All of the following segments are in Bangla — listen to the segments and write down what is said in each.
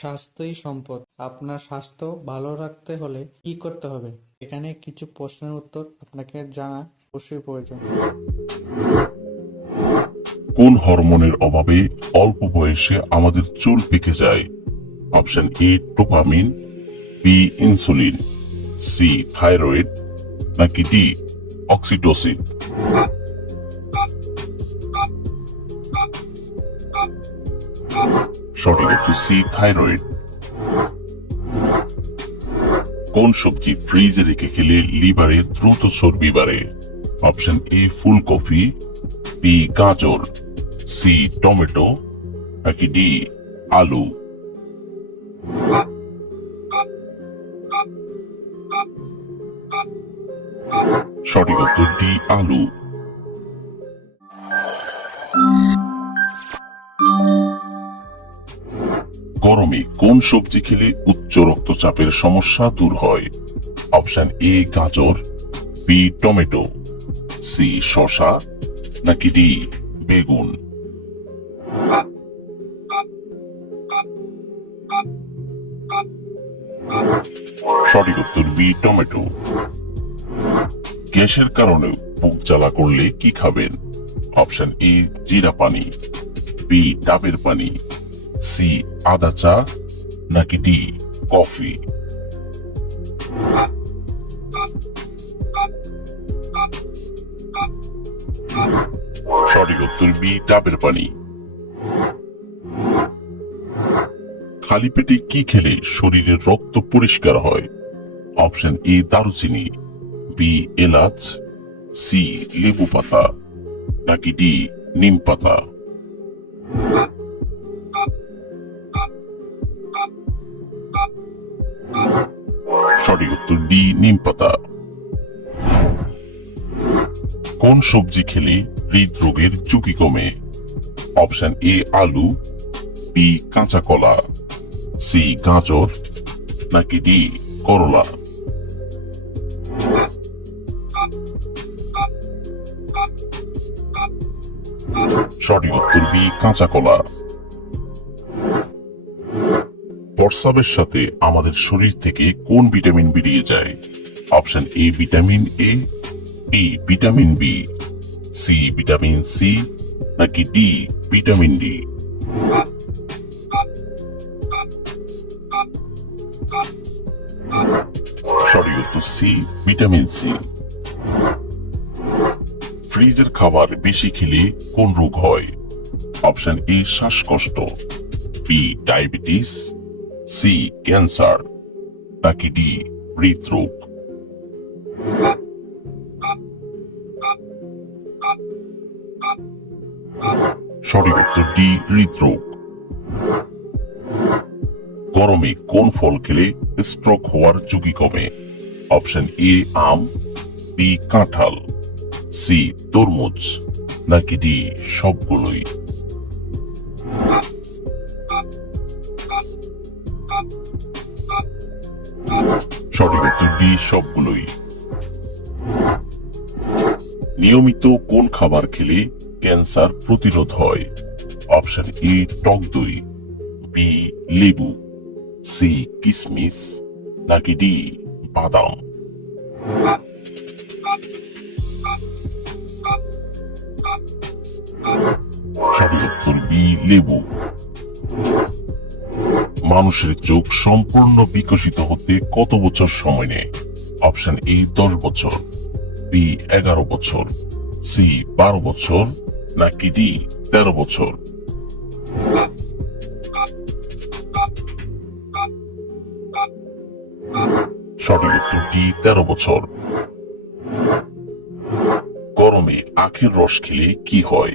স্বাস্থ্যই সম্পদ। আপনার স্বাস্থ্য ভালো রাখতে হলে কি করতে হবে? এখানে কিছু প্রশ্নের উত্তর আপনাকে জানা অবশ্যই প্রয়োজন। কোন হরমোনের অভাবে অল্প বয়সে আমাদের চুল পেকে যায়? Option A dopamine, B insulin, C thyroid, নাকি ডি অক্সিটোসিন? সঠিক উত্তর সি থাইরয়েড। কোন সবজি ফ্রিজে রেখে খেলে লিভারে দ্রুত চর্বি বাড়ে? অপশন এ ফুলকপি, বি গাজর, সি টমেটো, নাকি ডি আলু? সঠিক উত্তর ডি আলু। গরমে কোন সবজি খেলে উচ্চ রক্তচাপের সমস্যা দূর হয়? অপশন এ গাজর, বি টমেটো, সি শসা, নাকি ডি বেগুন? সঠিক উত্তর বি টমেটো। গ্যাসের কারণে বুক জ্বালা করলে কি খাবেন? অপশন এ জিরা পানি, বি ডাবের পানি, সি আদা চা, নাকি ডি কফি? সঠিক উত্তর বি ডাবের পানি। খালি পেটে কি খেলে শরীরের রক্ত পরিষ্কার হয়? অপশন এ দারুচিনি, বি এলাচ, সি লেবু পাতা, নাকি ডি নিম পাতা? সঠিক উত্তর ডি নিম পাতা। কোন সবজি খেলে হৃদরোগের ঝুঁকি কমে? অপশন এ আলু, বি কাঁচা কলা, সি গাজর, নাকি ডি করলা? সঠিক উত্তর বি কাঁচা কলা। প্রস্রাবের সাথে আমাদের শরীর থেকে কোন ভিটামিন বেরিয়ে যায়? Option A vitamin A, B vitamin B, C vitamin C, নাকি ডি ভিটামিন ডি? সঠিক উত্তর সি ভিটামিন সি। ফ্রিজের খাবার বেশি খেলে কোন রোগ হয়? অপশন এ শ্বাসকষ্ট, বি ডায়াবেটিস, সি ক্যান্সার, নাকি ডি হৃদরোগ? সঠিক উত্তর ডি হৃদরোগ। গরমে কোন ফল খেলে স্ট্রোক হওয়ার ঝুঁকি কমে? অপশন এ আম, বি কাঁঠাল, সি তরমুজ, নাকি ডি সবগুলোই? সঠিক উত্তর ডি সবগুলোই। নিয়মিত কোন খাবার খেলে ক্যান্সার প্রতিরোধ হয়? অপশন এ টক দই, বি লেবু, সি কিশমিশ, নাকি ডি বাদাম? সঠিক উত্তর বি লেবু। মানুষের চোখ সম্পূর্ণ বিকশিত হতে কত বছর সময় নেয়? অপশন এ 10 বছর, বি 11 বছর, সি 12 বছর, নাকি ডি 13 বছর? সঠিক উত্তর ডি 13 বছর। গরমে আখের রস খেলে কি হয়?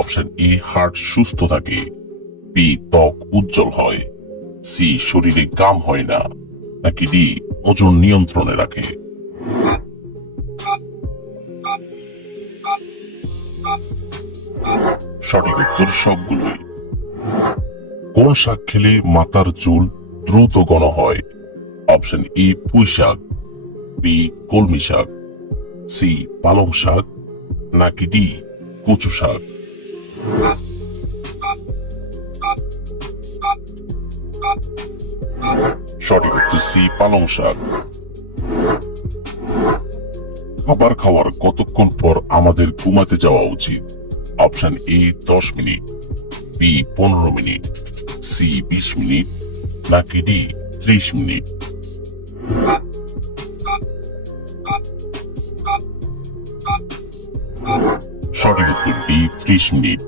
অপশন এ হার্ট সুস্থ থাকে, বি ত্বক উজ্জ্বল হয়, সি শরীরে ঘাম হয় না, নাকি ডি ওজন নিয়ন্ত্রণে রাখে? সঠিক উত্তর সবগুলোই। কোন শাক খেলে মাথার চুল দ্রুত ঘন হয়? অপশন এ পুঁই শাক, বি কলমি শাক, সি পালং শাক, নাকি ডি কচু শাক? সঠিক উত্তর সি পালং শাক। খাবার খাওয়ার কতক্ষণ পর আমাদের ঘুমাতে যাওয়া উচিত? Option A 10 minute, B 15 minute, C 20 minute, নাকি ডি 30 মিনিট? সঠিক উত্তর ডি 30 মিনিট।